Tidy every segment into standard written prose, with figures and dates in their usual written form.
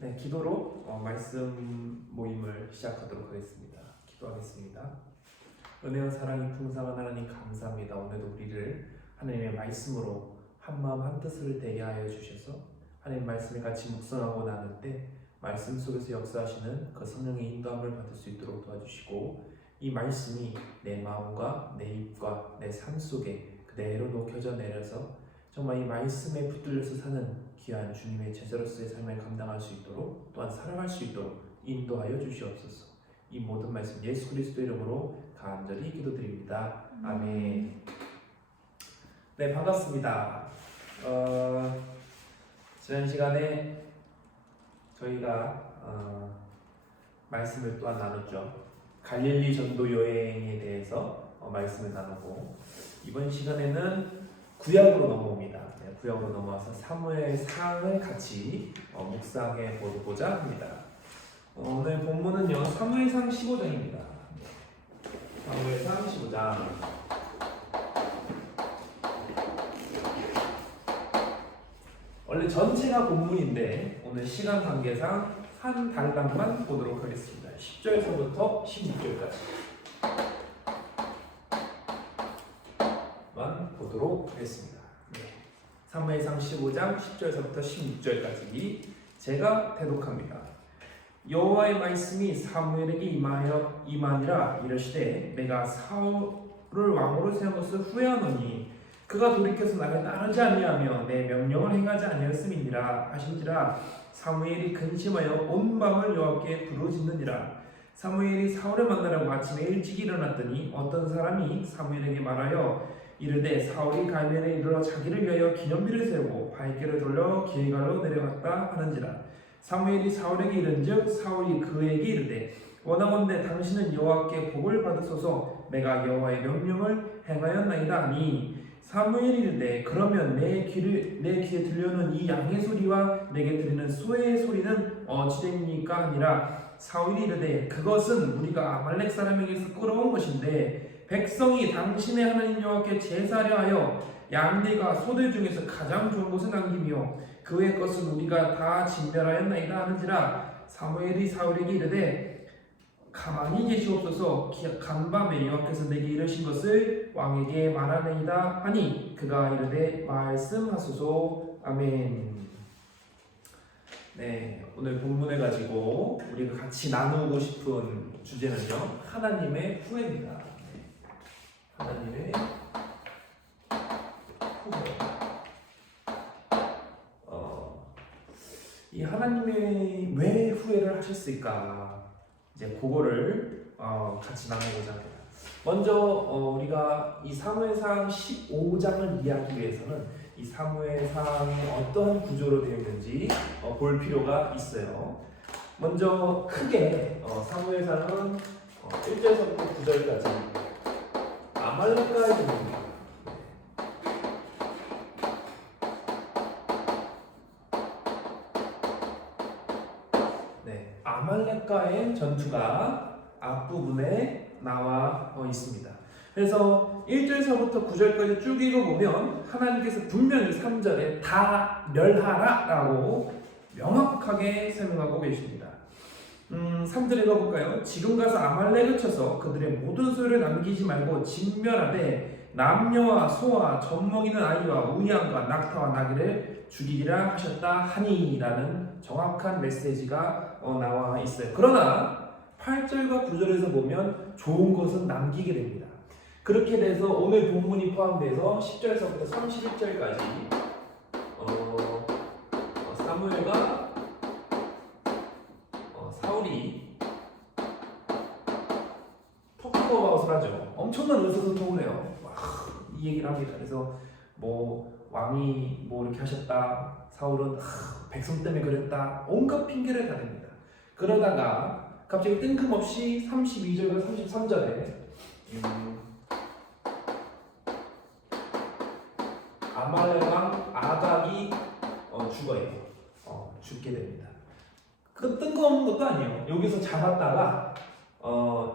네, 기도로 말씀 모임을 시작하도록 하겠습니다. 기도하겠습니다. 은혜와 사랑이 풍성한 하나님 감사합니다. 오늘도 우리를 하나님의 말씀으로 한마음 한뜻을 되게 하여 주셔서 하나님 말씀을 같이 묵상하고 나눌 때 말씀 속에서 역사하시는 그 성령의 인도함을 받을 수 있도록 도와주시고, 이 말씀이 내 마음과 내 입과 내 삶 속에 그대로 녹여져 내려서 정말 이 말씀에 붙들려서 사는 귀한 주님의 제자로서의 삶을 감당할 수 있도록, 또한 살아갈 수 있도록 인도하여 주시옵소서. 이 모든 말씀 예수 그리스도 이름으로 간절히 기도드립니다. 아멘. 네, 반갑습니다. 지난 시간에 저희가 말씀을 또한 나눴죠. 갈릴리 전도 여행에 대해서 말씀을 나누고, 이번 시간에는 구약으로 넘어옵니다. 네, 구약으로 넘어와서 사무엘상을 같이 묵상해 보고자 합니다. 오늘 본문은요, 사무엘상 15장입니다. 사무엘상 15장. 원래 전체가 본문인데 오늘 시간 관계상 한 단락만 보도록 하겠습니다. 10절서부터 16절까지 보도록 하겠습니다. 네. 사무엘상 15장 10절서부터 16절까지 제가 대독합니다. 여호와의 말씀이 사무엘에게 임하니라. 이르시되 내가 사울을 왕으로 세운 것을 후회하노니 그가 돌이켜서 나를 따르지 아니하며 내 명령을 행하지 아니하였음이니라 하신지라. 사무엘이 근심하여 온 밤을 여호와께 부르짖느니라. 사무엘이 사울을 만나려고 아침에 일찍 일어났더니 어떤 사람이 사무엘에게 말하여 이르되 사울이 갈멜에 이르러 자기를 위하여 기념비를 세우고 발길을 돌려 길갈로 내려갔다 하는지라. 사무엘이 사울에게 이른즉 사울이 그에게 이르되 원하건대 당신은 여호와께 복을 받으소서. 내가 여호와의 명령을 행하였나이다 하니, 사무엘이 이르되 그러면 내 귀에 들려오는 이 양의 소리와 내게 들리는 소의 소리는 어찌됩니까 하니라. 사울이 이르되 그것은 우리가 아말렉 사람에게서 끌어온 것인데 백성이 당신의 하나님 여호와께 제사하려 하여 양떼가 소들 중에서 가장 좋은 것을 남기며 그 외의 것은 우리가 다 진멸하였나이다 하는지라. 사무엘이 사울에게 이르되 가만히 계시옵소서. 간밤에 여호와께서 내게 이르신 것을 왕에게 말하나이다 하니 그가 이르되 말씀하소서. 아멘. 네, 오늘 본문을 가지고 우리가 같이 나누고 싶은 주제는요, 하나님의 후회입니다. 하나님의 후회. 이 하나님의 왜 후회를 하셨을까? 이제 그거를 같이 나누고자 합니다. 먼저 우리가 이 사무엘상 15장을 이해하기 위해서는 이 사무엘상이 어떠한 구조로 되어 있는지 볼 필요가 있어요. 먼저 크게 사무엘상은 1절부터 9절까지 아말렉과의 전투입니다. 네, 아말렉과의 전투가 앞부분에 나와 있습니다. 그래서 1절서부터 9절까지 쭉 읽어보면 하나님께서 분명히 3절에 다 멸하라 라고 명확하게 설명하고 계십니다. 3절 읽어볼까요? 지금 가서 아말렉을 쳐서 그들의 모든 소유를 남기지 말고 진멸하되 남녀와 소와 젖먹이는 아이와 우양과 낙타와 나귀를 죽이리라 하셨다 하니 라는 정확한 메시지가 나와 있어요. 그러나 8절과 9절에서 보면 좋은 것은 남기게 됩니다. 그렇게 돼서 오늘 본문이 포함돼서 10절서부터 31절까지 사무엘과 사울이 톡톡어바웃을 하죠. 엄청난 의사소통을 해요. 이 얘기를 합니다. 그래서 왕이 이렇게 하셨다, 사울은 백성 때문에 그랬다, 온갖 핑계를 다 댑니다. 그러다가 갑자기 뜬금없이 32절과 33절에 아말렉 왕 아각이 죽게 됩니다. 그 뜬금없는 것도 아니에요. 여기서 잡았다가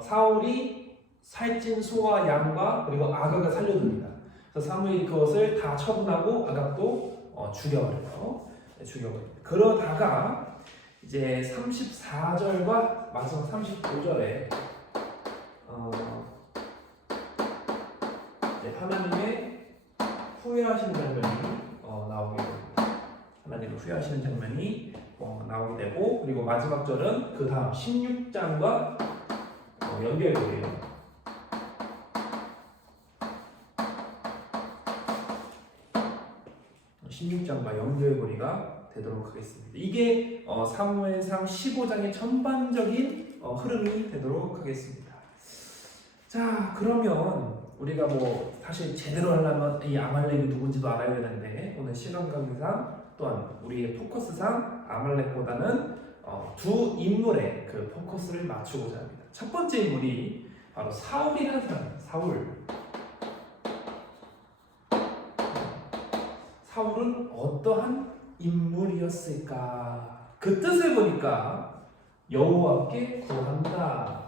사울이 살찐 소와 양과 그리고 아각을 살려줍니다. 그래서 사무엘이 그것을 다 처분하고 아각도 죽여버려요. 그러다가 이제 34절과 마지막 35절에 하나님의 후회하시는 장면이 나오게 됩니다. 하나님의 후회하시는 장면이 나오게 되고, 그리고 마지막 절은 그 다음 16장과 연결돼요. 16장과 연결고리가 되도록 하겠습니다. 이게 사무엘상 15장의 전반적인 흐름이 되도록 하겠습니다. 자, 그러면 우리가 사실 제대로 하려면 이 아말렉이 누군지도 알아야 되는데, 오늘 시간 관계상 또한 우리의 포커스상 아말렉보다는 두 인물의 그 포커스를 맞추고자 합니다. 첫 번째 인물이 바로 사울이라는 사람입니다. 사울은 어떠한 인물이었을까? 그 뜻을 보니까 여호와께 구한다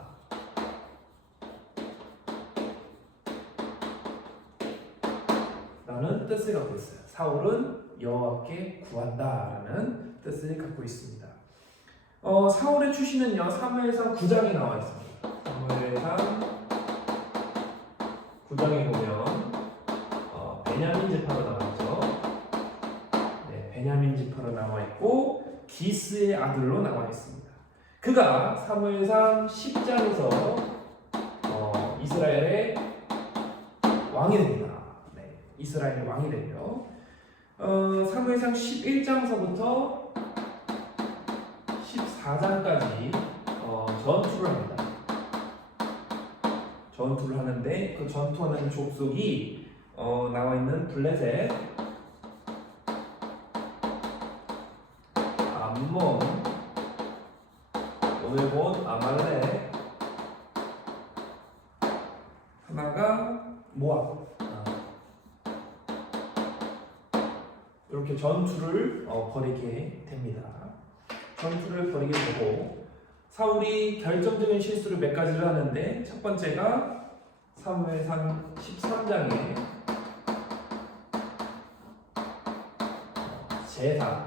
라는 뜻을 갖고 있어요. 사울은 여호와께 구한다라는 뜻을 갖고 있습니다. 사울의 출신은요, 사무엘상 9장에 나와 있습니다. 사무엘상 9장에 보면 베냐민 지파로 나와 있죠. 네, 베냐민 지파로 나와 있고 기스의 아들로 나와 있습니다. 그가 사무엘상 10장에서 이스라엘의 왕이 됩니다. 네, 이스라엘의 왕이 되고요. 사무엘상 11장서부터 14장까지 전투를 합니다. 전투를 하는데 그 전투하는 족속이 나와 있는 블레셋, 암몬, 오늘 본 아말렉, 하나가 모압. 이렇게 전투를 벌이게 됩니다. 전투를 벌이게 되고, 사울이 결정적인 실수를 몇 가지를 하는데, 첫 번째가 사무엘상 13장에 제사,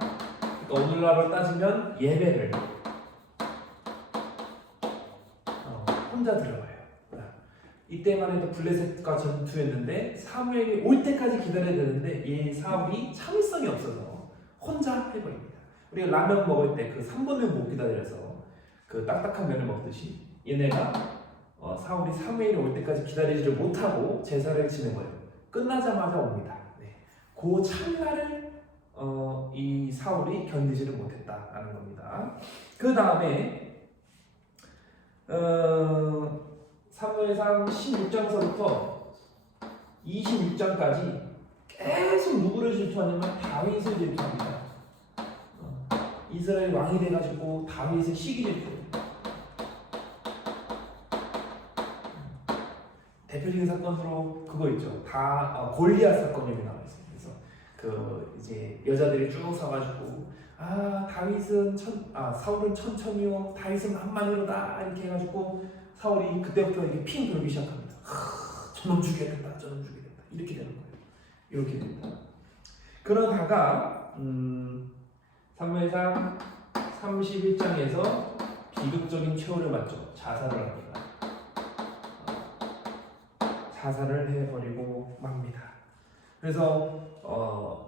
그러니까 오늘날로 따지면 예배를 혼자 들어가요. 이때만 해도 블레셋과 전투했는데 사무엘이 올 때까지 기다려야 되는데 이 사울이 참을성이 없어서 혼자 해버립니다. 우리가 라면 먹을 때 그 3분을 못 기다려서 그 딱딱한 면을 먹듯이 얘네가 사울이 사무엘이 올 때까지 기다리지를 못하고 제사를 지내고요. 끝나자마자 옵니다. 네. 그 찰나를 이 사울이 견디지를 못했다라는 겁니다. 그 다음에 사무엘상 16장서부터 26장까지 계속 누구를 질투하냐면 다윗을 질투합니다. 이스라엘 왕이 돼가지고 다윗을 시기 질투해요. 대표적인 사건으로 그거 있죠. 골리앗 사건이 나와 있어요. 그래서 그 이제 여자들이 쭉 서가지고 다윗은 사울은 천천히요, 다윗은 만만으로다 이렇게 해가지고 사울이 그때부터 이렇게 핑 돌기 시작합니다. 저놈 죽여야겠다, 저놈 죽여야겠다 이렇게 되는 거예요. 이렇게 됩니다. 그러다가 사무엘상 31장에서 비극적인 최후를 맞죠. 자살을 합니다. 자살을 해버리고 맙니다. 그래서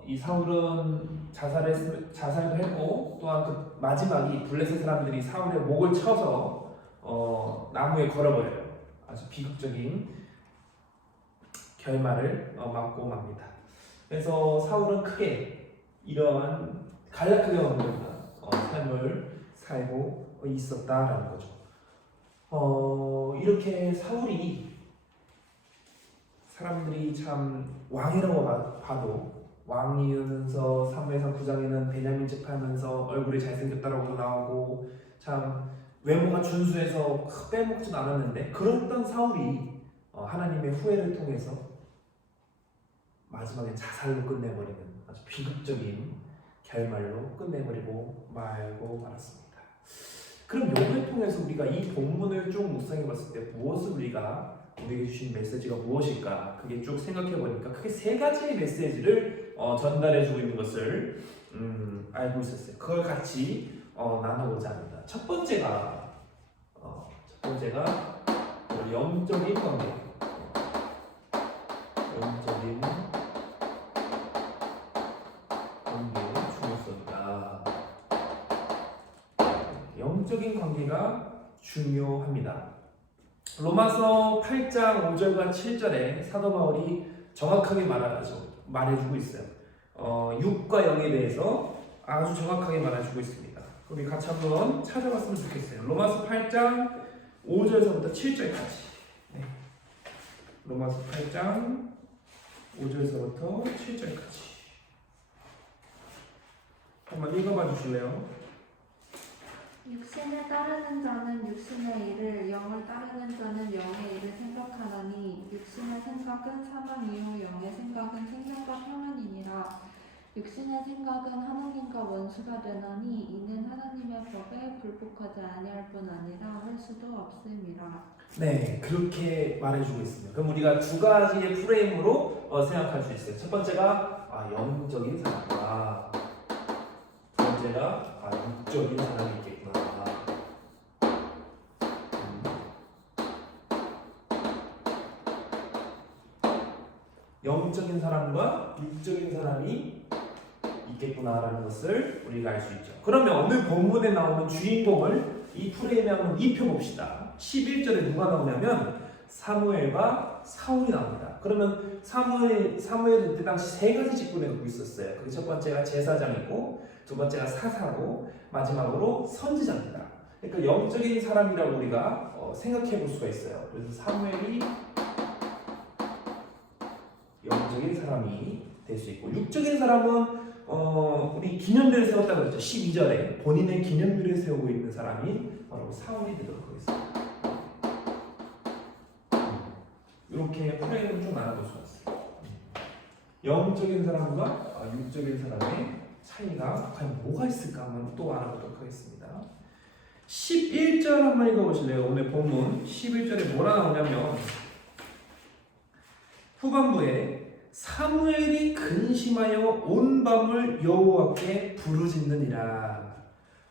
이 사울은 자살도 했고, 또한 그 마지막이 블레셋 사람들이 사울의 목을 쳐서 나무에 걸어버려요. 아주 비극적인 결말을 맞고 맙니다. 그래서 사울은 크게 이러한 간략하게 없는 삶을 살고 있었다라는 거죠. 이렇게 사울이 사람들이 참 왕이라고 봐도, 왕이면서 사무엘상 9장에는 베냐민 지파면서 얼굴이 잘생겼다라고 나오고 참 외모가 준수해서 빼먹진 않았는데, 그랬던 사울이 하나님의 후회를 통해서 마지막에 자살로 끝내버리는 아주 비극적인 결말로 끝내버리고 말았습니다. 그럼 이걸 통해서 우리가 이 본문을 쭉 묵상해 봤을 때 무엇을 우리에게 주신 메시지가 무엇일까? 그게 쭉 생각해 보니까 크게 세 가지의 메시지를 전달해 주고 있는 것을 알고 있었어요. 그걸 같이 나누고자 합니다. 첫 번째가 영적인 관계. 영적인 관계의 중요성이다. 영적인 관계가 중요합니다. 로마서 8장 5절과 7절에 사도 바울이 정확하게 말해주고 있어요. 6과 0에 대해서 아주 정확하게 말해주고 있습니다. 우리 같이 한번 찾아봤으면 좋겠어요. 로마서 8장 5절에서부터 7절까지. 네. 로마서 8장 5절에서부터 7절까지. 한번 읽어봐 주실래요? 육신을 따르는 자는 육신의 일을, 영을 따르는 자는 영의 일을 생각하나니 육신의 생각은 사망이요 영의 생각은 생명과 평안이니라. 육신의 생각은 하나님과 원수가 되나니 이는 하나님의 법에 불복하지 아니할 뿐 아니라 할 수도 없음이라. 네, 그렇게 말해주고 있습니다. 그럼 우리가 두 가지의 프레임으로 생각할 수 있어요. 첫 번째가 영적인 사람과 두 번째가 육적인 사람이 있겠구나. 영적인 사람과 육적인 사람이 있겠구나라는 것을 우리가 알 수 있죠. 그러면 오늘 본문에 나오는 주인공을 이 프레임에 한번 입혀봅시다. 11절에 누가 나오냐면 사무엘과 사울이 나옵니다. 그러면 사무엘은 그때 당시 세 가지 직분을 갖고 있었어요. 그게 첫 번째가 제사장이고, 두 번째가 사사고, 마지막으로 선지자입니다. 그러니까 영적인 사람이라고 우리가 생각해 볼 수가 있어요. 그래서 사무엘이 영적인 사람이 될 수 있고, 육적인 사람은 우리 기념비를 세웠다고 그랬죠. 12절에 본인의 기념비를 세우고 있는 사람이 바로 사울이 되도록 하겠습니다. 이렇게 프레임을 좀 나눠볼 수가 있어요. 영적인 사람과 육적인 사람의 차이가 과연 뭐가 있을까 한번 또 알아보도록 하겠습니다. 11절 한번 읽어보실래요? 오늘 본문 11절에 뭐라 나오냐면 후반부에 사무엘이 근심하여 온 밤을 여호와께 부르짖느니라.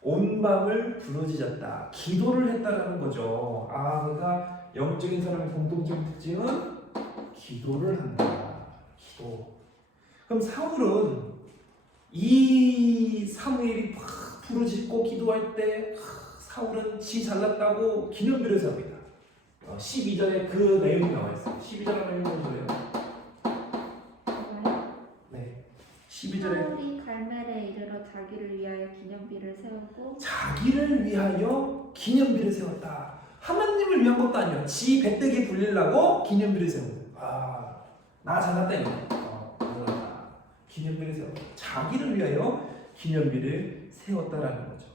온 밤을 부르짖었다. 기도를 했다라는 거죠. 그러니까 영적인 사람의 공통적인 특징은 기도를 한다. 기도. 그럼 사울은 이 사무엘이 막 부르짖고 기도할 때 사울은 지 잘났다고 기념비를 세웁니다. 12절에 그 내용이 나와 있어요. 12절 한번 읽어보세요. 12절에 사울이 갈멜에 이르러 자기를 위하여 기념비를 세우고 자기를 위하여 기념비를 세웠다. 하나님을 위한 것도 아니에요. 지 배때기 불리려고 기념비를 세운 거예요. 나 잘났다 이거. 기념비를 세웠다. 자기를 위하여 기념비를 세웠다라는 거죠.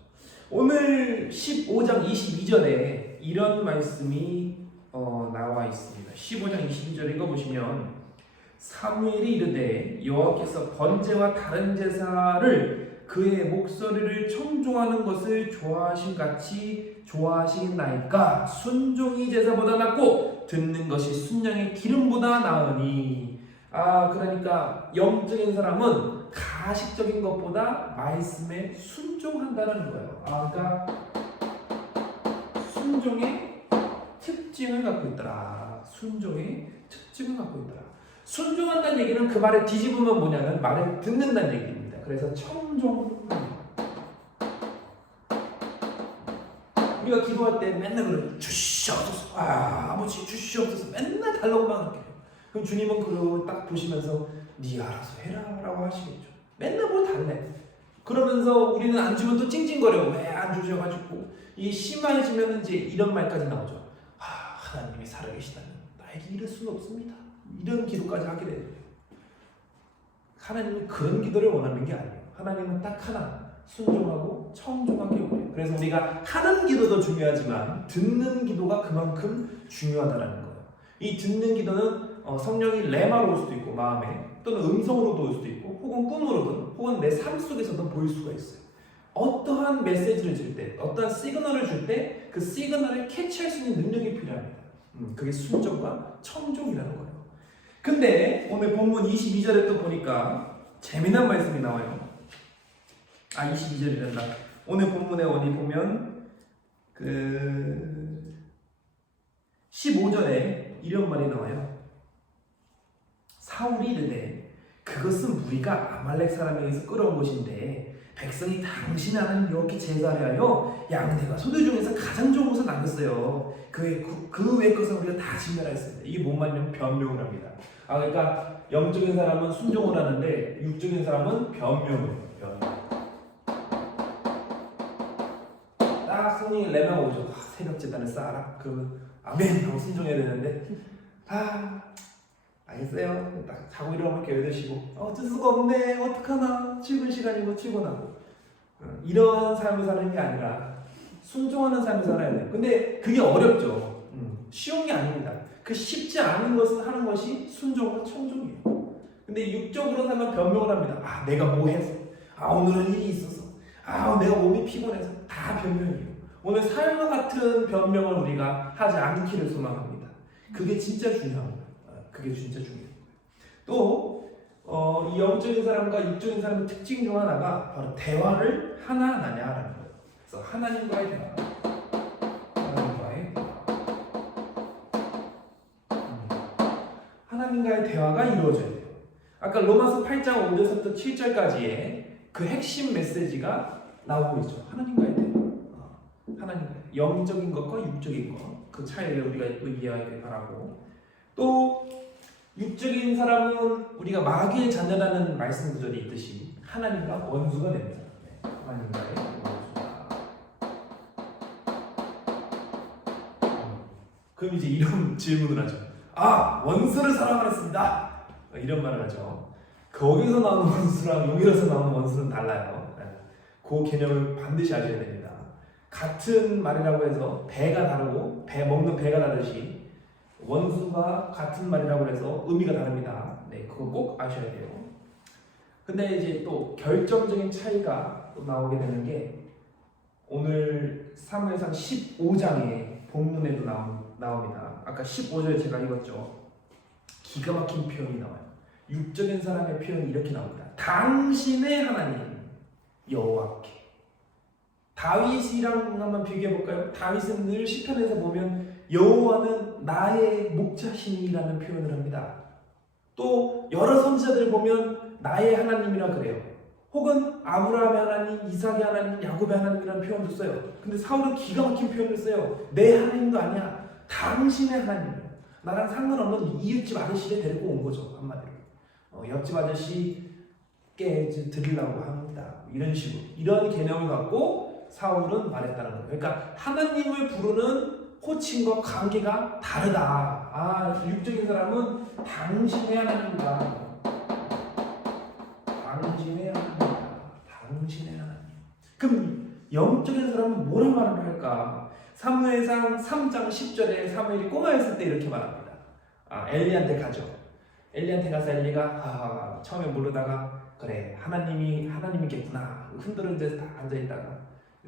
오늘 15장 22절에 이런 말씀이 나와 있습니다. 15장 22절 읽어보시면 사무엘이 이르되 여호와께서 번제와 다른 제사를 그의 목소리를 청종하는 것을 좋아하신 같이 좋아하시나이까 순종이 제사보다 낫고 듣는 것이 순양의 기름보다 나으니. 그러니까 영적인 사람은 가식적인 것보다 말씀에 순종한다는 거예요. 그러니까 순종의 특징을 갖고 있더라. 순종의 특징을 갖고 있더라. 순종한다는 얘기는 그 말을 뒤집으면 뭐냐면 말을 듣는다는 얘기입니다. 그래서 청종합니다. 우리가 기도할 때 맨날 그래요. 주시옵소서. 아버지 주시옵소서. 맨날 달라고만 할게요. 그럼 주님은 그걸 딱 보시면서 네 알아서 해라 라고 하시겠죠. 맨날 뭘 달래. 그러면서 우리는 안 주면 또 찡찡거려. 왜 안 주셔가지고 이 심해지면 이제 이런 말까지 나오죠. 하나님이 살아계시다면 나에게 이럴 수는 없습니다. 이런 기도까지 하게 돼요. 하나님은 그런 기도를 원하는 게 아니에요. 하나님은 딱 하나, 순종하고 청종하기 원해요. 그래서 우리가 하는 기도도 중요하지만 듣는 기도가 그만큼 중요하다는 거예요. 이 듣는 기도는 성령이 레마로 올 수도 있고 마음에, 또는 음성으로도 올 수도 있고, 혹은 꿈으로든, 혹은 내 삶 속에서도 보일 수가 있어요. 어떠한 메시지를 줄 때, 어떠한 시그널을 줄 때 그 시그널을 캐치할 수 있는 능력이 필요합니다. 그게 순종과 청종이라는 거예요. 근데 오늘 본문 22절에 또 보니까 재미난 말씀이 나와요. 22절이란다. 오늘 본문에 어디 보면 그 15절에 이런 말이 나와요. 사울이 이르되 그것은 무리가 아말렉 사람에게서 끌어온 것인데 백성이 당신의 하나님 여호와께 제사하려 하여 양떼가 소들 중에서 가장 좋은 것을 남겼어요. 그 외의 것은 우리가 다 진멸하였습니다. 이게 뭔 말이냐면 변명을 합니다. 그러니까 영적인 사람은 순종을 하는데 육적인 사람은 변명을 해요. 딱 성령이 레마가 오죠. 새벽 제단을 쌓아라. 그러면 아멘 하고 순종해야 되는데 알겠어요. 딱 자고 일어나면 이렇게 8시고 어쩔 수가 없네. 어떡하나. 출근 시간이고 출근하고 이런 삶을 사는 게 아니라 순종하는 삶을 살아야 돼요. 근데 그게 어렵죠. 쉬운 게 아닙니다. 그 쉽지 않은 것을 하는 것이 순종과 청종이에요. 근데 육적으로 살면 변명을 합니다. 내가 뭐 해서 오늘은 일이 있어서 내가 몸이 피곤해서 다 변명이에요. 오늘 삶과 같은 변명을 우리가 하지 않기를 소망합니다. 그게 진짜 중요합니다. 그게 진짜 중요해요. 또 이 영적인 사람과 육적인 사람의 특징 중 하나가 바로 대화를 하나하냐라는 거예요. 그래서 하나님과의 대화, 하나님과의 대화가 이루어져야 돼요. 아까 로마서 8장 5절부터 7절까지의 그 핵심 메시지가 나오고 있죠. 하나님과의 대화, 하나님과의 영적인 것과 육적인 것, 그 차이를 우리가 또 이해하길 바라고. 또 육적인 사람은 우리가 마귀의 자녀라는 말씀 구절이 있듯이 하나님과 원수가 됩니다. 하나님과의 원수다. 그럼 이제 이런 질문을 하죠. 원수를 사랑하였습니다. 이런 말을 하죠. 거기서 나오는 원수랑 여기서 나오는 원수는 달라요. 그 개념을 반드시 아셔야 됩니다. 같은 말이라고 해서 배가 다르고 먹는 배가 다르시 원수가 같은 말이라고 해서 의미가 다릅니다. 그거 꼭 아셔야 돼요. 근데 이제 또 결정적인 차이가 또 나오게 되는 게 오늘 사무엘상 15장의 본문에도 나옵니다. 아까 15절 제가 읽었죠. 기가 막힌 표현이 나와요. 육적인 사람의 표현이 이렇게 나옵니다. 당신의 하나님 여호와께. 다윗이랑 한번 비교해 볼까요? 다윗은 늘 시편에서 보면 여호와는 나의 목자시니라는 표현을 합니다. 또 여러 선지자들 보면 나의 하나님이라 그래요. 혹은 아브라함의 하나님, 이삭의 하나님, 야곱의 하나님이라는 표현도 써요. 근데 사울은 기가 막힌 표현을 써요. 내 하나님도 아니야. 당신의 하나님. 나랑 상관없는 이웃집 아저씨를 데리고 온 거죠. 한마디로. 옆집 아저씨께 드리려고 합니다. 이런 식으로. 이런 개념을 갖고 사울은 말했다는 거예요. 그러니까 하나님을 부르는 호칭과 관계가 다르다. 육적인 사람은 당신의 하나님이다. 당신의 하나님이다. 당신의 하나님. 그럼 영적인 사람은 뭐라 말을 할까? 사무엘상 3장 10절에 사무엘이 꼬마였을 때 이렇게 말합니다. 엘리한테 가죠. 엘리한테 가서 엘리가 처음에 모르다가 그래 하나님이겠구나 흔들흔들 다 앉아있다가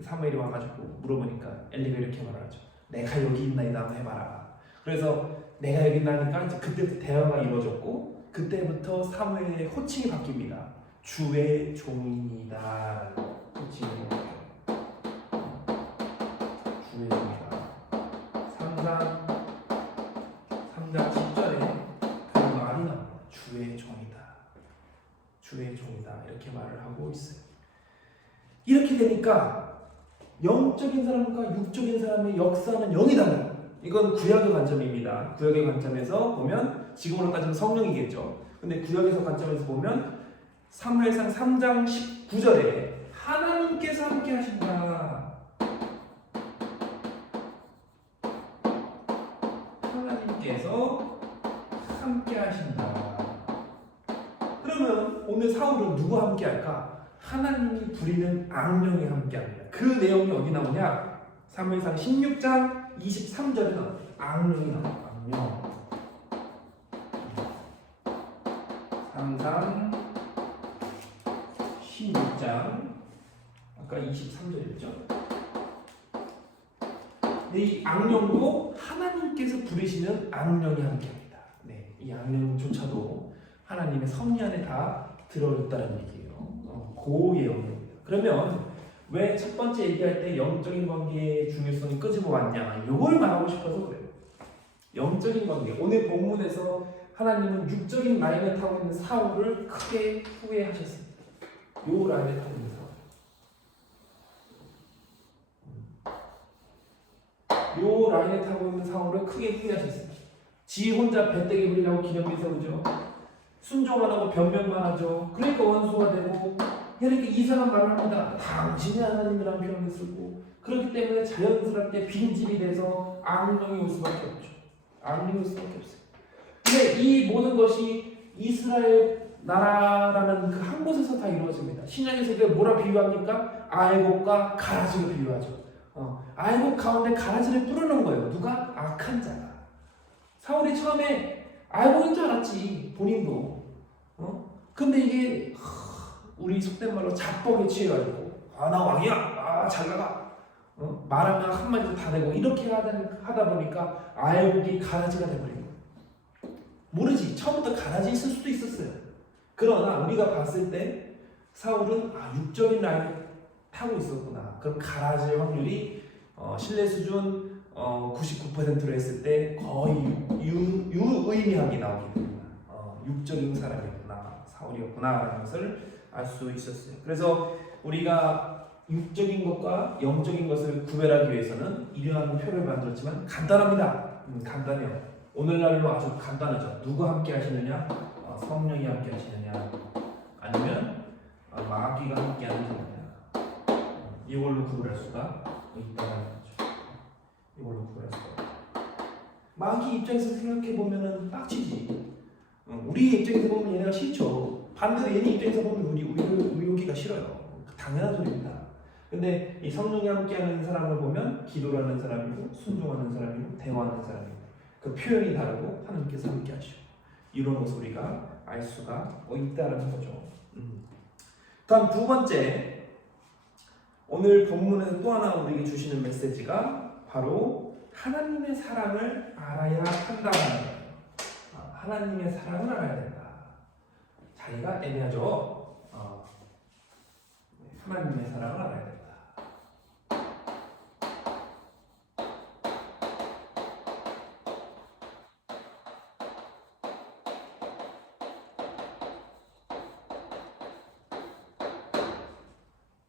사무엘이 와가지고 물어보니까 엘리가 이렇게 말하죠. 내가 여기 있나이다 한번 해봐라. 그래서 내가 여기 있나니까 이제 그때부터 대화가 이루어졌고 그때부터 사무엘의 호칭이 바뀝니다. 주의 종이다. 호칭이 주의 종이다. 3장 10절에 그 말이 나옵니다. 주의 종이다. 주의 종이다. 이렇게 말을 하고 있어요. 이렇게 되니까 영적인 사람과 육적인 사람의 역사는 영이 달라요. 이건 구약의 관점입니다. 구약의 관점에서 보면 지금으로 따지면 성령이겠죠. 근데 구약에서 관점에서 보면 사무엘상 3장 19절에 하나님께서 함께 하신다. 하나님께서 함께 하신다. 그러면 오늘 사울은 누구와 함께 할까? 하나님이 부리는 악령이 함께합니다. 그 내용이 어디 나오냐? 사무엘상 16장 23절에 나옵니다. 악령이 나옵니다. 악령. 3장 16장 아까 23절이었죠? 이 악령도 하나님께서 부리시는 악령이 함께합니다. 이 악령조차도 하나님의 섭리 안에 다 들어있다는 얘기예요. 그 예언입니다. 그러면 왜 첫 번째 얘기할 때 영적인 관계의 중요성이 끄집어 왔냐, 이걸 말하고 싶어서 그래요. 영적인 관계. 오늘 본문에서 하나님은 육적인 라인을 타고 있는 사울을 크게 후회하셨습니다. 요 라인을 타고 있는 사울. 요 라인을 타고 있는 사울을 크게 후회하셨습니다. 지 혼자 배때기 부리려고 기념비 세우죠. 순종만 하고 변명만 하죠. 그러니까 원수가 되고, 이렇게 이상한 말을 합니다. 당신이 하나님이라는 표현을 쓰고, 그렇기 때문에 자연스럽게 빈집이 돼서 악령이 올 수밖에 없죠. 악령이 올 수밖에 없어요. 근데 이 모든 것이 이스라엘 나라라는 그 한 곳에서 다 이루어집니다. 신약에서 이걸 뭐라 비유합니까? 아이곡과 가라지를 비유하죠. 아이곡 가운데 가라지를 뿌려놓은 거예요. 누가? 악한 자가. 사울이 처음에 아이곡인 줄 알았지, 본인도. 근데 이게 우리 속된 말로 잡복에 취해가지고, 나 왕이야, 잘 나가, 말하면 한마디도 다 되고, 이렇게 하다 보니까 아이곡이 가라지가 돼버린 거예요. 모르지, 처음부터 가라지 있을 수도 있었어요. 그러나 우리가 봤을 때 사울은 육적인 라인을 타고 있었구나. 그럼 가라질 확률이 신뢰 수준 99%로 했을 때 거의 유의미하게 나오겠구나. 육적인 사람이었구나, 사울이었구나 라는 것을 알 수 있었어요. 그래서 우리가 육적인 것과 영적인 것을 구별하기 위해서는 이러한 표를 만들었지만 간단합니다. 간단해요. 오늘날로 아주 간단하죠. 누가 함께 하시느냐? 성령이 함께 하시느냐? 아니면 마귀가 함께 하느냐? 이걸로 구별할 수가 있다는 거죠. 이걸로 구별할 수가 있다. 마귀 입장에서 생각해 보면은 빡치지. 우리 입장에서 보면 얘네가 싫죠. 반대로 얘네 입장에서 보면 우리 여기가 싫어요. 당연한 소리입니다. 근데 이 성령이 함께하는 사람을 보면 기도를 하는 사람이고, 순종하는 사람이고, 대화하는 사람이고, 그 표현이 다르고 하나님께서 함께하시고, 이런 것을 우리가 알 수가 있다는 거죠. 다음 두 번째, 오늘 본문에서 또 하나 우리에게 주시는 메시지가 바로 하나님의 사랑을 알아야 한다는 거예요. 하나님의 사랑을 알아야 된다. 자기가 애매하죠. 하나님의 사랑을 알아야 된다.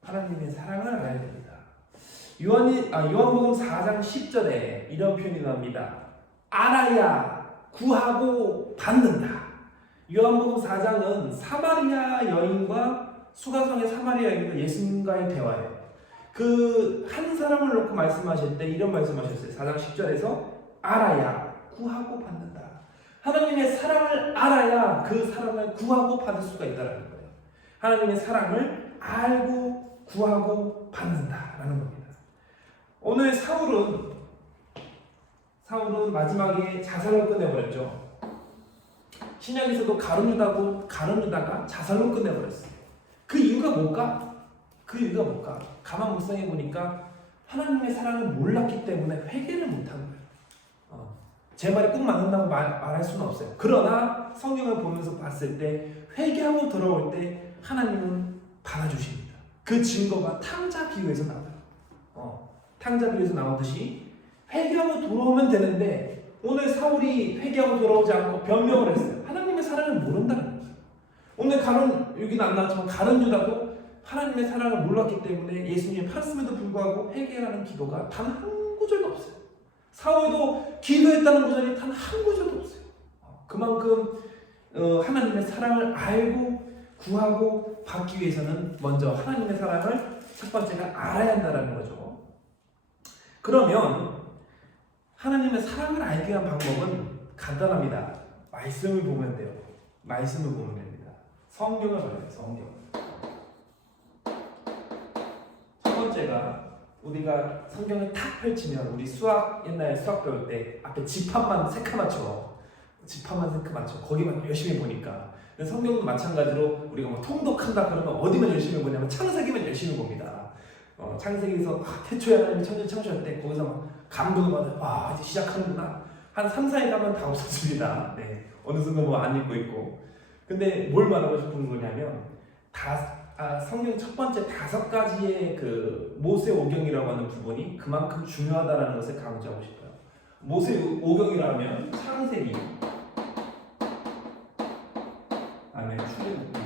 하나님의 사랑을 알아야 됩니다. 요한복음 4장 10절에 이런 표현이 나옵니다. 알아야 구하고 받는다. 요한복음 4장은 사마리아 여인과 수가성의 사마리아 여인과 예수님과의 대화예요. 그 한 사람을 놓고 말씀하실 때 이런 말씀하셨어요. 4장 10절에서 알아야 구하고 받는다. 하나님의 사랑을 알아야 그 사랑을 구하고 받을 수가 있다는 거예요. 하나님의 사랑을 알고 구하고 받는다라는 겁니다. 오늘 사울은 마지막에 자살로 끝내버렸죠. 신약에서도 가룟유다가 자살로 끝내버렸어요. 그 이유가 뭘까? 가만 묵상해 보니까 하나님의 사랑을 몰랐기 때문에 회개를 못한 거예요. 제 말이 꼭 맞는다고 말할 수는 없어요. 그러나 성경을 보면서 봤을 때 회개하고 돌아올 때 하나님은 받아주십니다. 그 증거가 탕자 비유에서 나와요. 탕자 비유에서 나오듯이 회개하고 돌아오면 되는데, 오늘 사울이 회개하고 돌아오지 않고 변명을 했어요. 하나님의 사랑을 모른다는 거예요. 오늘 여기는 안 나왔지만 가룟 유다도 하나님의 사랑을 몰랐기 때문에 예수님이 팔았음에도 불구하고 회개하는 기도가 단 한 구절도 없어요. 사울도 기도했다는 구절이 단 한 구절도 없어요. 그만큼 하나님의 사랑을 알고 구하고 받기 위해서는 먼저 하나님의 사랑을 첫 번째가 알아야 한다는 거죠. 그러면 하나님의 사랑을 알기 위한 방법은 간단합니다. 말씀을 보면 돼요. 말씀을 보면 됩니다. 성경을 봐야 돼요. 성경. 첫 번째가 우리가 성경을 탁 펼치면, 우리 옛날 수학 배울 때 앞에 집합만 새카맣죠. 거기만 열심히 보니까. 성경도 마찬가지로 우리가 뭐 통독한다 그러면 어디만 열심히 보냐면 창세기만 열심히 봅니다. 창세기에서 태초에 하나님이 천지를 창조할 때 거기서 막 감동을 받아요. 이제 시작하는구나. 한 3, 4일 가면 다 없어집니다. 네. 어느 순간 뭐 안 읽고 있고. 근데 뭘 말하고 싶은 거냐면, 다 성경 첫 번째 5가지의 그 모세 오경이라고 하는 부분이 그만큼 중요하다는 것을 강조하고 싶어요. 모세 오경이라면 창세기, 다음에 출애굽기,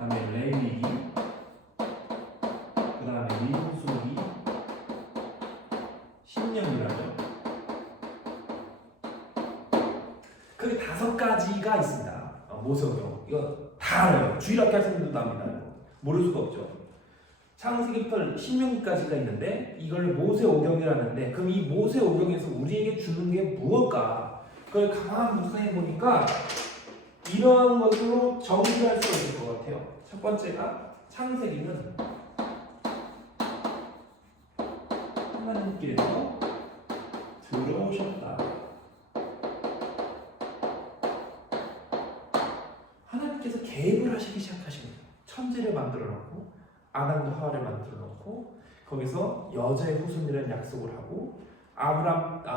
다음에 레위기, 그 다음에 민수기, 신명기라죠. 그 5가지가 있습니다. 모세오경 이거 다 알아요. 주일학교 학생들도 압니다. 모를 수가 없죠. 창세기부터 신명기까지가 있는데 이걸 모세오경이라는데 그럼 이 모세오경에서 우리에게 주는 게 무엇일까? 그걸 가만 묵상해 보니까 이러한 것으로 정리할 수 있을 것 같아요. 첫 번째가 창세기는 하나님께서 들어오셨다. 하나님께서 개입을 하시기 시작하신 거예요. 천지를 만들어 놓고 아담과 하와를 만들어 놓고 거기서 여자의 후손이라는 약속을 하고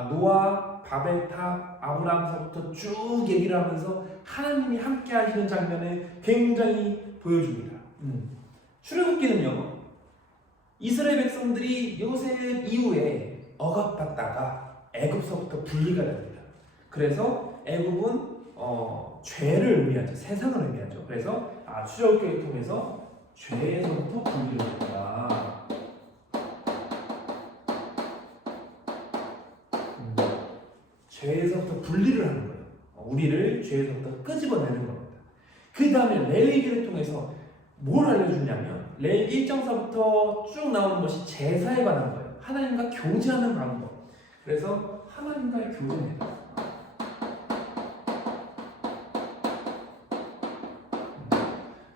노아, 바벨탑, 아브라함서부터 쭉 얘기를 하면서 하나님이 함께 하시는 장면을 굉장히 보여줍니다. 출애굽기는요, 이스라엘 백성들이 요셉 이후에 억압받다가 애굽서부터 분리가 됩니다. 그래서 애굽은 죄를 의미하죠. 세상을 의미하죠. 그래서 출애굽기를 통해서 죄에서부터 분리를 됩니다. 죄에서부터 분리를 하는 거예요. 우리를 죄에서부터 끄집어내는 겁니다. 그 다음에 레위기를 통해서 뭘 알려주냐면 레위기 1장서부터 쭉 나오는 것이 제사에 관한 거예요. 하나님과 교제하는 방법. 그래서 하나님과의 교제입니다.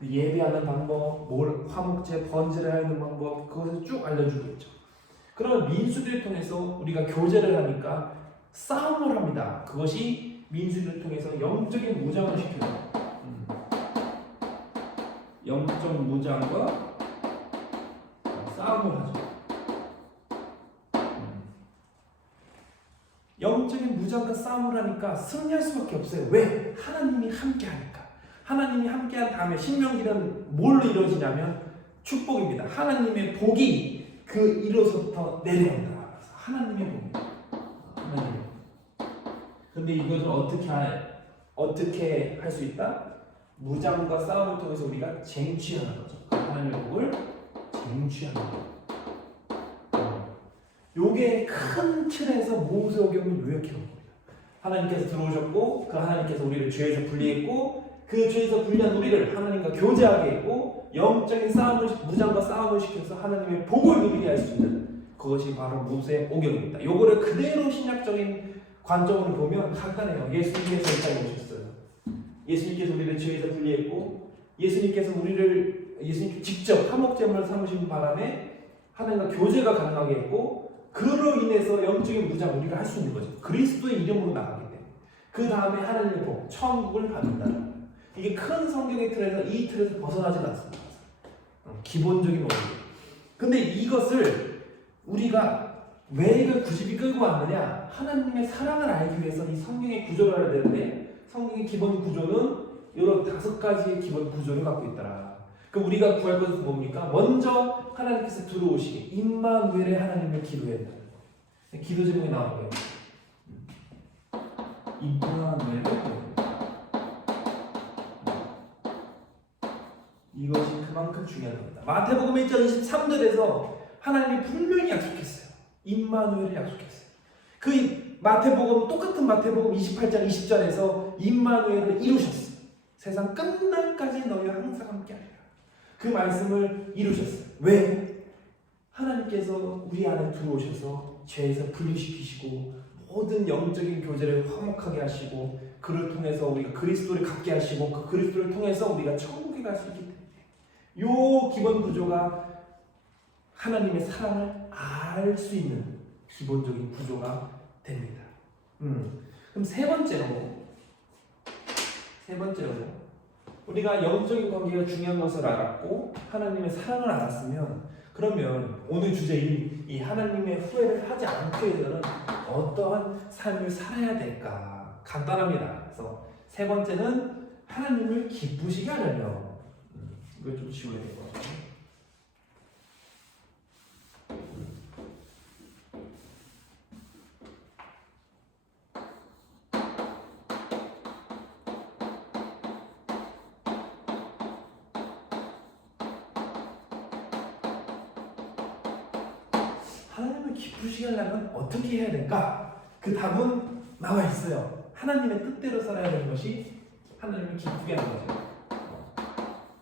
예배하는 방법, 화목제, 번제를 하는 방법, 그것을 쭉 알려주고 있죠. 그러면 민수기를 통해서 우리가 교제를 하니까 싸움을 합니다. 그것이 민수기를 통해서 영적인 무장을 시켜요. 영적 무장과 싸움을 하죠. 영적인 무장과 싸움을 하니까 승리할 수밖에 없어요. 왜? 하나님이 함께하니까. 하나님이 함께한 다음에 신명기는 뭘로 이루어지냐면 축복입니다. 하나님의 복이 그 이로서부터 내려온다. 그래서 하나님의 복입니다. 하나님의 복. 근데 이것을 어떻게 할 수 있다? 무장과 싸움을 통해서 우리가 쟁취하는 거죠. 하나님의 복을 쟁취하는 거죠. 요게 큰 틀에서 모세오경을 요약해 놓은 겁니다. 하나님께서 들어오셨고 그 하나님께서 우리를 죄에서 분리했고 그 죄에서 분리한 우리를 하나님과 교제하게 했고 영적인 무장과 싸움을 시켜서 하나님의 복을 누리게 할 수 있는 그것이 바로 모세오경입니다. 요거를 그대로 신약적인 관점으로 보면 간단해요. 예수님께서 이 땅에 오셨어요. 예수님께서 우리를 죄에서 분리했고 예수님께서 예수님 직접 화목제물을 삼으신 바람에 하나님과 교제가 가능하게 했고 그로 인해서 영적인 무장 우리가 할 수 있는 거죠. 그리스도의 이름으로 나가게 돼요. 그 다음에 하나님의 복, 천국을 받는다는 거예요. 이게 큰 성경의 틀에서 이 틀에서 벗어나지 않습니다. 기본적인 원리. 근데 이것을 우리가 왜 이걸 굳이 끌고 왔느냐? 하나님의 사랑을 알기 위해서 이 성경의 구조를 알아야 되는데 성경의 기본 구조는 이런 5가지의 기본 구조를 갖고 있더라. 그럼 우리가 구할 것은 뭡니까? 먼저 하나님께서 들어오시기 임마누엘의 하나님을 기도해야 된다는 거예요. 기도 제목이 나온 거예요. 임마누엘을 기도해야 이것이 그만큼 중요한 겁니다. 마태복음 1장 23절에서 하나님이 분명히 약속했어요. 임마누엘을 약속했어요. 그 마태복음 똑같은 마태복음 28장 20절에서 임마누엘을 이루셨어요. 세상 끝날까지 너희와 항상 함께하리라. 그 말씀을 이루셨어요. 왜? 하나님께서 우리 안에 들어오셔서 죄에서 분리시키시고 모든 영적인 교제를 화목하게 하시고 그를 통해서 우리가 그리스도를 갖게 하시고 그 그리스도를 통해서 우리가 천국에 갈 수 있기 때문에 이 기본 구조가 하나님의 사랑을 알 수 있는 기본적인 구조가 됩니다. 그럼 세 번째로 우리가 영적인 관계가 중요한 것을 알았고 하나님의 사랑을 알았으면 그러면 오늘 주제인 이 하나님의 후회를 하지 않기 위해서는 어떠한 삶을 살아야 될까? 간단합니다. 그래서 세 번째는 하나님을 기쁘시게 하려면 이걸 좀 지워야 될 것 같아요. 하나님을 기쁘시게 하려면 어떻게 해야 될까? 그 답은 나와 있어요. 하나님의 뜻대로 살아야 되는 것이 하나님을 기쁘게 하는 거죠.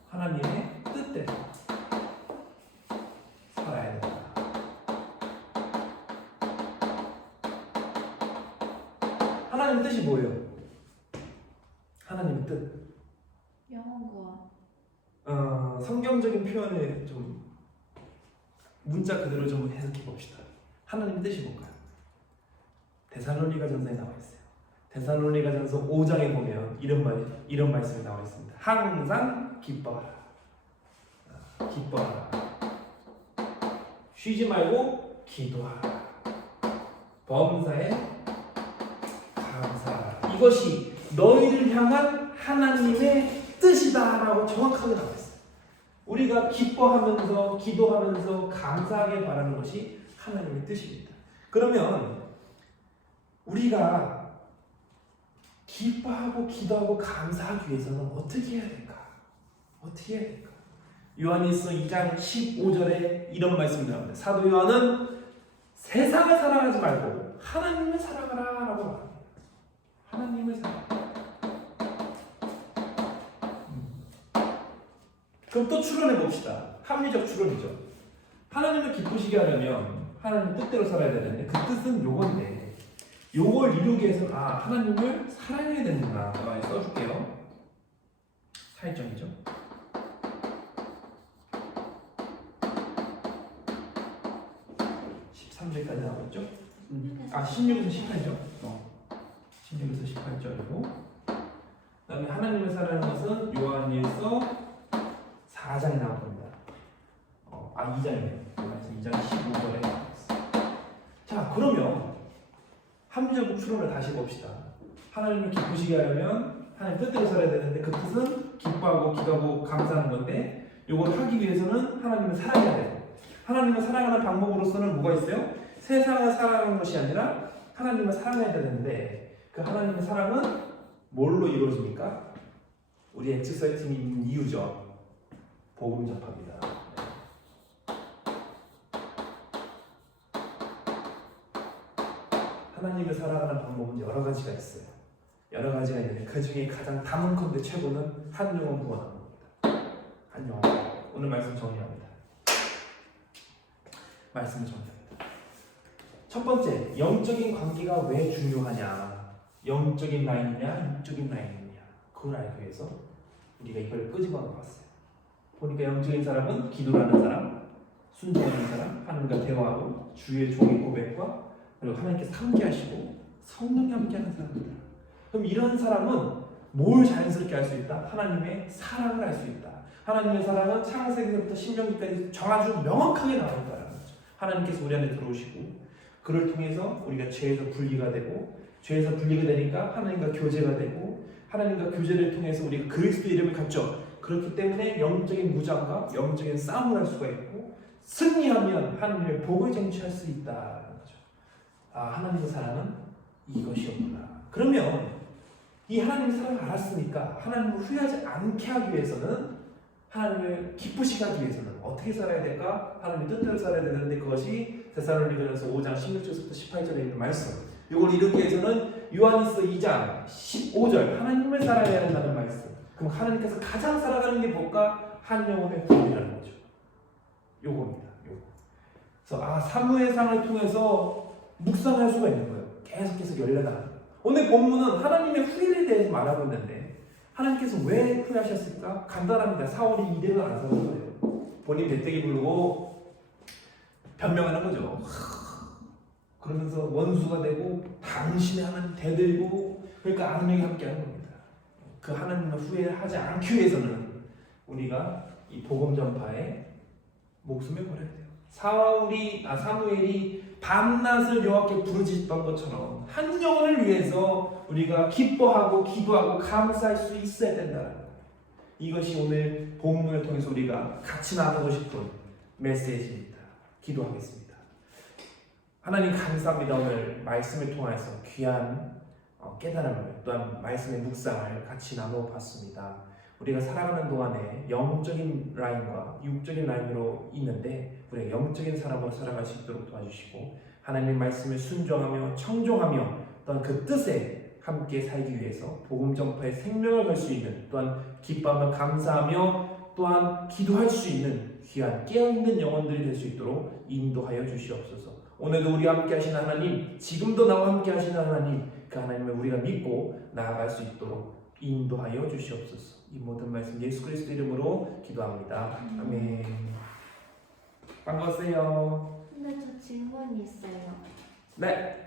하나님의 뜻대로 살아야 된다. 하나님 뜻이 뭐예요? 하나님의 뜻. 영원 구원. 성경적인 표현을 좀 문자 그대로 좀 해석해 봅시다. 하나님의 뜻이 뭔가요? 데살로니가전서에 나와 있어요. 데살로니가전서 5장에 보면 이런 말씀이 나와 있습니다. 항상 기뻐하라. 기뻐하라. 쉬지 말고 기도하라. 범사에 감사하라. 이것이 너희를 향한 하나님의 뜻이다라고 정확하게 나와 있어요. 우리가 기뻐하면서 기도하면서 감사하게 바라는 것이 하나님의 뜻입니다. 그러면 우리가 기뻐하고 기도하고 감사하기 위해서는 어떻게 해야 될까? 어떻게 해야 될까? 요한일서 2장 15절에 이런 말씀이 나옵니다. 사도 요한은 세상을 사랑하지 말고 하나님을 사랑하라 라고 말합니다. 하나님을 사랑하라. 그럼 또 추론해 봅시다. 합리적 추론이죠. 하나님을 기쁘시게 하려면 하나님 뜻대로 살아야 되는데 그 뜻은 요건데 요걸 이루기 위해서는 하나님을 사랑해야 되는구나. 많이 써줄게요. 4일절이죠. 13절까지 나와 있죠. 16에서 18절. 16에서 18절이고 그 다음에 하나님을 사랑하는 것은 요한일서 4장에 나옵니다. 2장이네요. 2장 15절에 나왔어요. 자, 그러면 합리적 추론을 다시 봅시다. 하나님을 기쁘시게 하려면 하나님 뜻대로 살아야 되는데 그 뜻은 기뻐하고 기도하고 감사하는 건데 이걸 하기 위해서는 하나님을 사랑해야 돼요. 하나님을 사랑하는 방법으로서는 뭐가 있어요? 세상을 사랑하는 것이 아니라 하나님을 사랑해야 되는데 그 하나님의 사랑은 뭘로 이루어집니까? 우리 엑스서이팅이 있는 이유죠. 복음 접합니다. 하나님을 사랑하는 방법은 여러 가지가 있어요. 여러 가지가 있는데 그 중에 가장 담은컨대 최고는 한 영혼 구원하는 겁니다. 한 영혼. 오늘 말씀 정리합니다. 말씀을 정리합니다. 첫 번째, 영적인 관계가 왜 중요하냐? 영적인 라인이냐, 육적인 라인이냐? 그걸 알기 위해서 우리가 이걸 끄집어 놓았어요. 보니까 영적인 사람은 기도하는 사람, 순종하는 사람, 하나님과 대화하고 주의 종의 고백과 그리고 하나님께서 함께하시고 성령이 함께하는 사람입니다. 그럼 이런 사람은 뭘 자연스럽게 알 수 있다? 하나님의 사랑을 알 수 있다. 하나님의 사랑은 창세기부터 신명기까지 아주 명확하게 나올 거라는 거죠. 하나님께서 우리 안에 들어오시고 그를 통해서 우리가 죄에서 분리가 되고 죄에서 분리가 되니까 하나님과 교제가 되고 하나님과 교제를 통해서 우리가 그리스도 이름을 갖죠. 그렇기 때문에 영적인 무장과 영적인 싸움을 할 수가 있고 승리하면 하나님의 복을 쟁취할 수 있다는 거죠. 하나님의 사랑은 이것이었구나. 그러면 이 하나님의 사랑을 알았으니까 하나님을 후회하지 않게 하기 위해서는 하나님을 기쁘시게 하기 위해서는 어떻게 살아야 될까? 하나님의 뜻대로 살아야 되는데 그것이 데살로니가전서 5장 16절부터 18절에 있는 말씀. 이걸 이루기 위해서는 요한일서 2장 15절 하나님을 사랑해야 한다는 말씀. 그럼 하나님께서 가장 사랑하는 게 뭘까? 한 영혼의 구원이라는 거죠. 요겁니다. 요거. 그래서 사무엘상을 통해서 묵상할 수가 있는 거예요. 계속해서 열려나가는 거예요. 오늘 본문은 하나님의 후일에 대해서 말하고 있는데 하나님께서 왜 후회하셨을까? 간단합니다. 사울이 이대로 안 사는 거예요. 본인 배때기 부르고 변명하는 거죠. 그러면서 원수가 되고 당신의 하나님 대들고 그러니까 하나님이 함께하는 겁니다. 그 하나님을 후회하지 않기 위해서는 우리가 이 복음 전파에 목숨을 걸어야 돼요. 사무엘이 밤낮을 여호와께 부르짖던 것처럼 한 영혼을 위해서 우리가 기뻐하고 기도하고 감사할 수 있어야 된다는 것. 이것이 오늘 본문을 통해서 우리가 같이 나누고 싶은 메시지입니다. 기도하겠습니다. 하나님 감사합니다. 오늘 말씀을 통해서 귀한 깨달음을 또한 말씀의 묵상을 같이 나누어 봤습니다. 우리가 살아가는 동안에 영적인 라인과 육적인 라인으로 있는데 우리가 영적인 사람으로 살아갈 수 있도록 도와주시고 하나님의 말씀을 순종하며 청종하며 또한 그 뜻에 함께 살기 위해서 복음 전파에 생명을 걸 수 있는 또한 기뻐하며 감사하며 또한 기도할 수 있는 귀한 깨어있는 영혼들이 될 수 있도록 인도하여 주시옵소서. 오늘도 우리와 함께 하시는 하나님, 지금도 나와 함께 하시는 하나님, 그 하나님을 우리가 믿고 나아갈 수 있도록 인도하여 주시옵소서. 이 모든 말씀 예수 그리스도 이름으로 기도합니다. 아멘. 반가웠어요. 근데 저 질문이 있어요. 네.